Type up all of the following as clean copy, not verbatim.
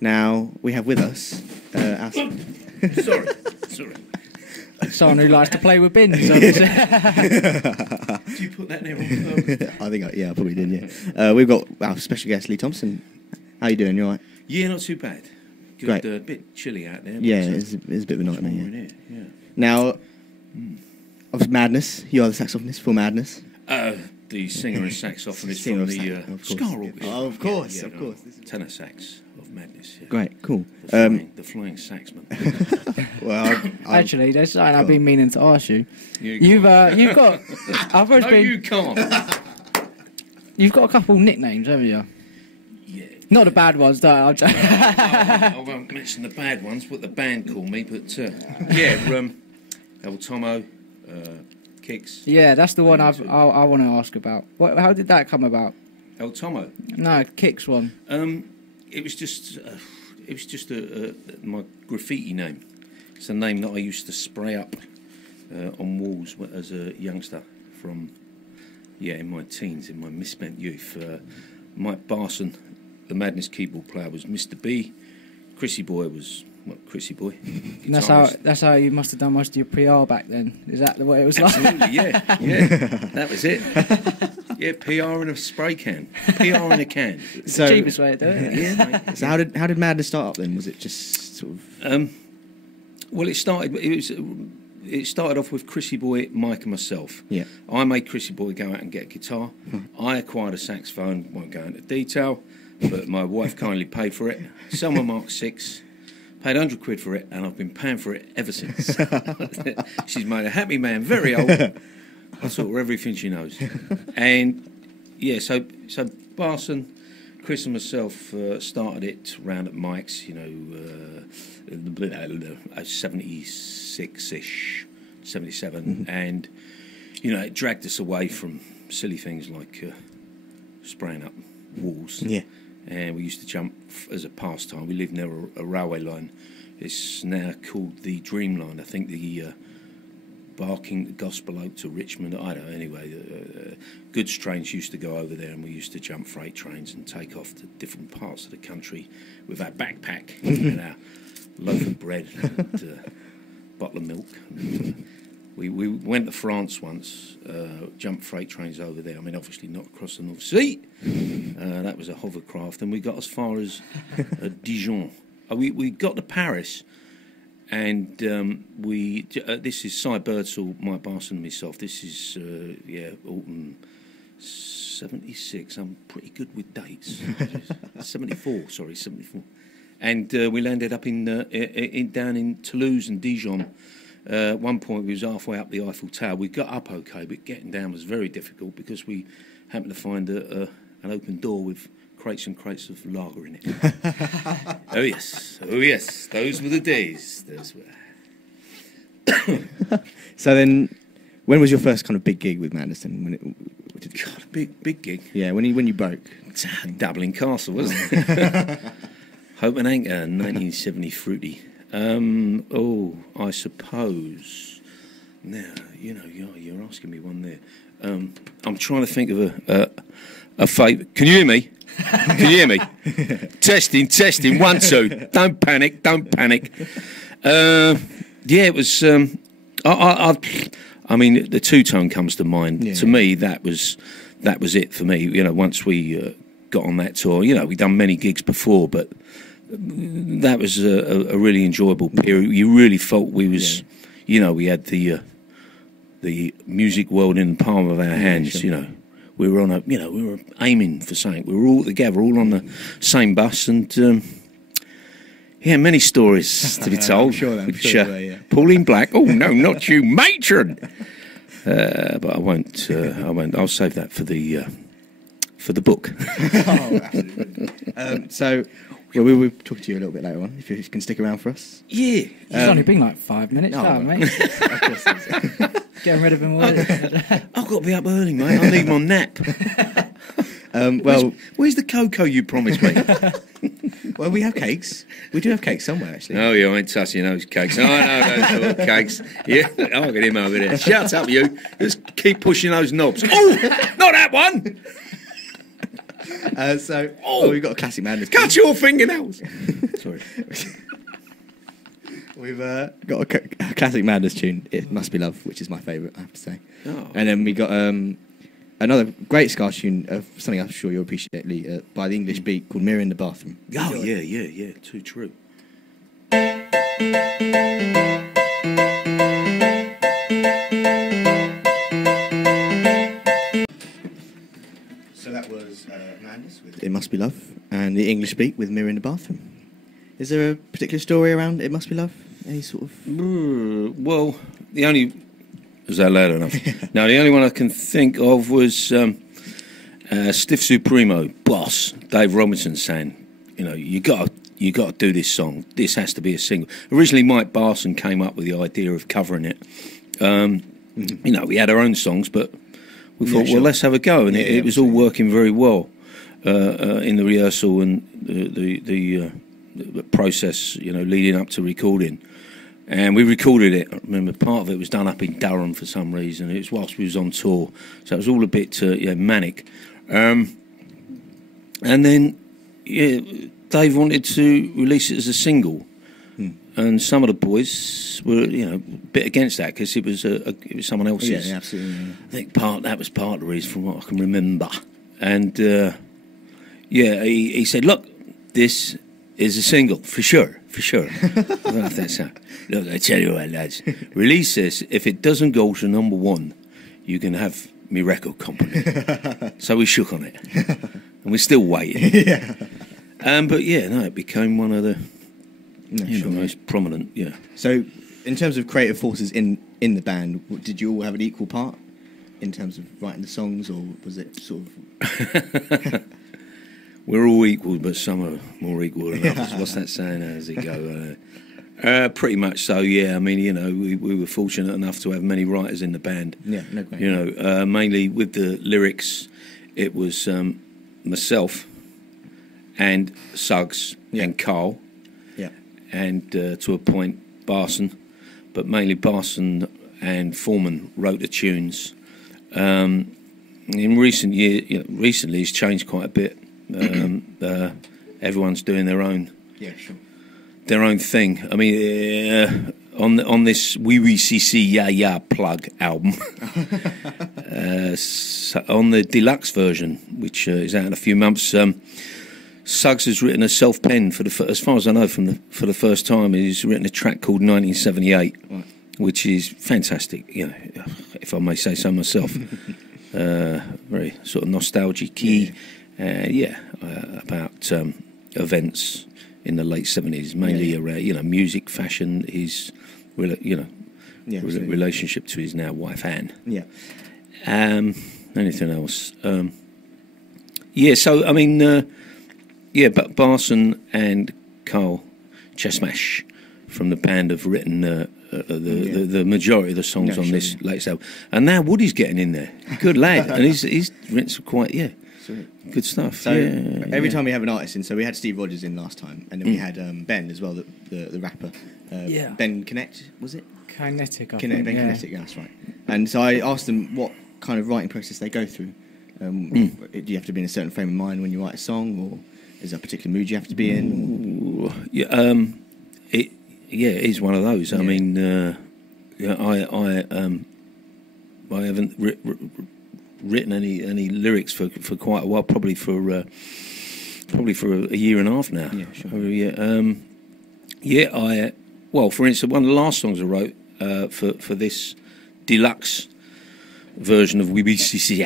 Now, we have with us... Sorry. Someone who likes to play with bins. Did you put that there on purpose? I think, I probably did, yeah. We've got our special guest, Lee Thompson. How you doing? You all right? Yeah, not too bad. Great. A bit chilly out there. Yeah, it's a bit of a nightmare, yeah. Now, of Madness, you are the saxophonist for Madness. The singer and saxophonist Singer from of the Scar Orchestra. Oh, of course. Tenor sax of Madness. Yeah. Great, cool. The flying saxman. Well, Actually, there's something I've been meaning to ask you. You've got. I've always No, been. you can't. You've got a couple nicknames, haven't you? Yeah. Not the bad ones, though. I won't mention the bad ones, what the band call me, but El Tomo, Kicks. Yeah, that's the one I want to ask about. How did that come about? El Tomo. No, Kicks one. It was just my graffiti name. It's a name that I used to spray up on walls as a youngster in my teens, in my misspent youth. Mike Barson, the Madness keyboard player, was Mr. B. Chrissy Boy was Chrissy Boy. And that's how you must have done most of your PR back then. Is that the way it was like? Absolutely, yeah. That was it. Yeah, PR in a spray can. PR in a can. It's the cheapest way to do it. Yeah. So how did Madness start up then? Was it just sort of... Well, it started off with Chrissy Boy, Mike and myself. Yeah. I made Chrissy Boy go out and get a guitar. I acquired a saxophone, won't go into detail, but my wife kindly paid for it. Selma Mark 6, paid £100 for it, and I've been paying for it ever since. She's made a happy man very old. I taught her everything she knows. And, yeah, so Barson, Chris and myself started it round at Mike's, 76-ish, 77, and, it dragged us away from silly things like spraying up walls. Yeah. And we used to jump as a pastime. We lived near a railway line. It's now called the Dream Line. I think the Barking Gospel Oak to Richmond. I don't know. Anyway, goods trains used to go over there, and we used to jump freight trains and take off to different parts of the country with our backpack and our loaf of bread and bottle of milk. We went to France once, jumped freight trains over there. I mean, obviously not across the North Sea. That was a hovercraft, and we got as far as Dijon. We got to Paris, and this is Cy Birdsall, Mike Barson and myself. This is, autumn 76. I'm pretty good with dates. 74. And we landed up down in Toulouse and Dijon. At one point, we was halfway up the Eiffel Tower. We got up okay, but getting down was very difficult because we happened to find an open door with crates and crates of lager in it. Oh yes, those were the days. So then, when was your first kind of big gig with Madness then? God, big gig. Yeah, when you broke. Dublin Castle, wasn't it? Hope and Anchor, 1970 fruity. I suppose. Now, you're asking me one there. I'm trying to think of a favourite. Can you hear me? Testing. 1, 2. Don't panic. It was. I mean, the two-tone comes to mind. Yeah. To me, that was it for me. Once we got on that tour, we'd done many gigs before, but that was a really enjoyable period. You really felt we was, we had the music world in the palm of our hands. Sure. We were on we were aiming for something. We were all together, all on the same bus, and many stories to be told. I'm sure. Pauline Black. Oh no, not you, matron. But I won't. I'll save that for the book. Oh, absolutely. So. Yeah, we'll talk to you a little bit later on, if you can stick around for us. Yeah. It's only been like 5 minutes now, mate. Of course Getting rid of him all. I've got to be up early, mate. I need my nap. Where's the cocoa you promised me? Well, we have cakes. We do have cakes somewhere, actually. Oh, yeah, I ain't touching those cakes. Oh, no, those little cakes. Yeah, I'll get him over there. Shut up, you. Just keep pushing those knobs. Oh, not that one. We've got a classic Madness. Cut your fingernails. Sorry. We've got a classic Madness tune, It Must Be Love, which is my favourite, I have to say. Oh. And then we got another great ska tune of something I'm sure you'll appreciate, Lee, by the English Beat called Mirror in the Bathroom. Oh, yeah. Too true. So that was Madness with It Must Be Love, and the English Beat with Mirror in the Bathroom. Is there a particular story around It Must Be Love? Any sort of... Well, the only... Is that loud enough? No, the only one I can think of was Stiff Supremo, boss, Dave Robinson saying, you know, you got to do this song. This has to be a single. Originally, Mike Barson came up with the idea of covering it. You know, we had our own songs, but we thought, well, let's have a go. And it was all working very well in the rehearsal and the process, you know, leading up to recording. And we recorded it. I remember part of it was done up in Durham for some reason. It was whilst we was on tour. So it was all a bit manic. And then Dave wanted to release it as a single. And some of the boys were, you know, a bit against that because it was someone else's. Yeah, absolutely. Yeah. I think that was part of the reason from what I can remember. And he said, "Look, this is a single for sure." I don't know if that's how. Look, I tell you what, lads, release this. If it doesn't go to #1, you can have me record company. So we shook on it, and we're still waiting. Yeah. But it became one of the most prominent. Yeah. So, in terms of creative forces in the band, did you all have an equal part in terms of writing the songs, or was it sort of? We're all equal, but some are more equal than others. What's that saying? How does it go? Pretty much so, yeah. I mean, you know, we were fortunate enough to have many writers in the band. Yeah, no question. You know, mainly with the lyrics, it was myself and Suggs and Carl. Yeah. And to a point, Barson. But mainly Barson and Foreman wrote the tunes. In recent years, recently it's changed quite a bit. Everyone's doing their own thing. I mean, on this Wee Wee CC Ya Ya plug album, on the deluxe version, which is out in a few months, Suggs has written a self-pen as far as I know, for the first time. He's written a track called 1978, which is fantastic. You know, if I may say so myself, very sort of nostalgic. About events in the late 70s, mainly around music, fashion, his relationship to his now wife Anne. Yeah. Anything else? So I mean, but Barson and Carl Chesmash from the band have written the majority of the songs on this latest album, and now Woody's getting in there. Good lad, and he's written some quite good stuff. So every time we have an artist in, so we had Steve Rogers in last time, and then we had Ben as well, the rapper. Ben Connect, was it? Kinetic, Kinetic, that's right. And so I asked them what kind of writing process they go through. Do you have to be in a certain frame of mind when you write a song, or is there a particular mood you have to be in? It is one of those. I mean, I haven't written any lyrics for quite a while, probably for a year and a half now. Yeah, sure. For instance, one of the last songs I wrote for this deluxe version of WBCC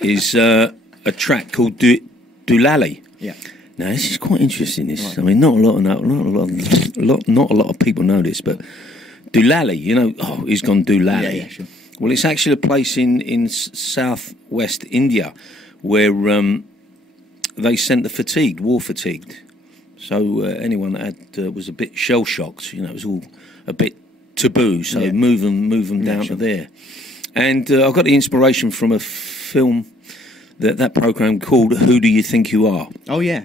is a track called Doolally. Yeah. Now this is quite interesting. This, right. I mean, not a lot of people know this, but Doolally, he's gone Doolally. Yeah, sure. Well, it's actually a place in southwest India where they sent the war fatigued. So anyone that was a bit shell shocked, it was all a bit taboo. So move them down to there. And I got the inspiration from a film that program called "Who Do You Think You Are?" Oh yeah,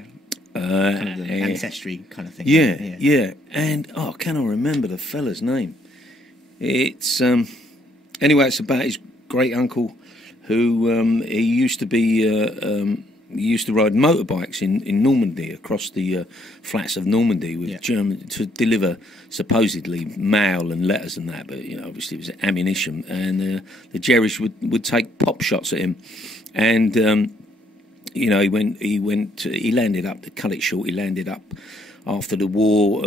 kind of the ancestry kind of thing. Yeah. And can I remember the fella's name? It's anyway. It's about his great uncle, who he used to be used to ride motorbikes in Normandy, across the flats of Normandy with German, to deliver supposedly mail and letters and that, but obviously it was ammunition, and the Jerrys would take pop shots at him, and he landed up, to cut it short, he landed up after the war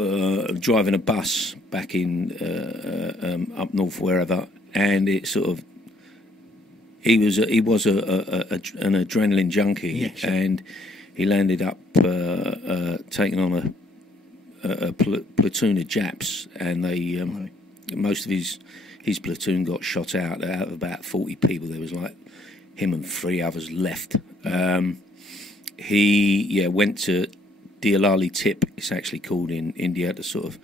driving a bus back in up north, wherever, and it sort of, he was an adrenaline junkie, and he landed up taking on a platoon of Japs, and they most of his platoon got shot out of about 40 people. There was like him and 3 others left. He went to Dialali Tip, it's actually called in India, to sort of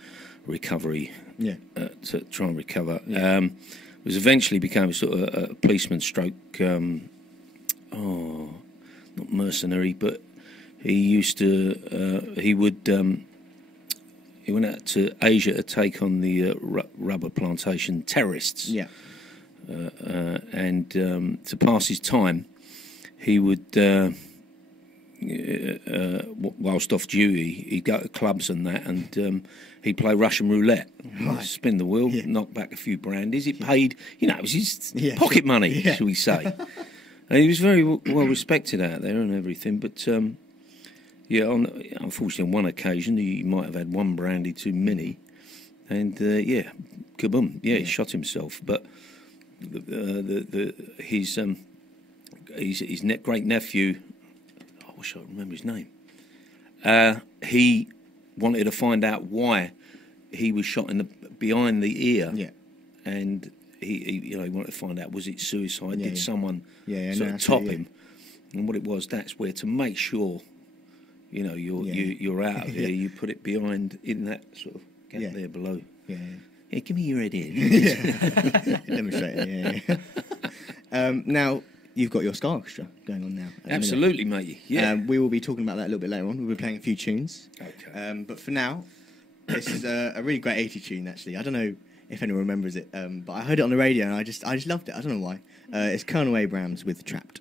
recovery, to try and recover. Was eventually became sort of a policeman stroke, not mercenary, but he used to, he went out to Asia to take on the rubber plantation terrorists. And to pass his time, he would, whilst off duty, he'd go to clubs and that, and he'd play Russian roulette, spin the wheel, knock back a few brandies. It paid, it was his pocket money, shall we say. And he was very well respected out there and everything, but unfortunately on one occasion he might have had one brandy too many, and kaboom, he shot himself. But his great nephew, I wish I remember his name. He wanted to find out why he was shot behind the ear, and he wanted to find out, was it suicide? Did someone sort of top him? And what it was, that's where, to make sure you're out of here, you put it behind, in that sort of gap there below. Yeah, give me your head in. Demonstrate. Now, you've got your Ska Orchestra going on now. Absolutely, mate. Yeah. We will be talking about that a little bit later on. We'll be playing a few tunes. Okay. But for now, this is a really great 80 tune, actually. I don't know if anyone remembers it, but I heard it on the radio and I just loved it. I don't know why. It's Colonel Abrams with Trapped.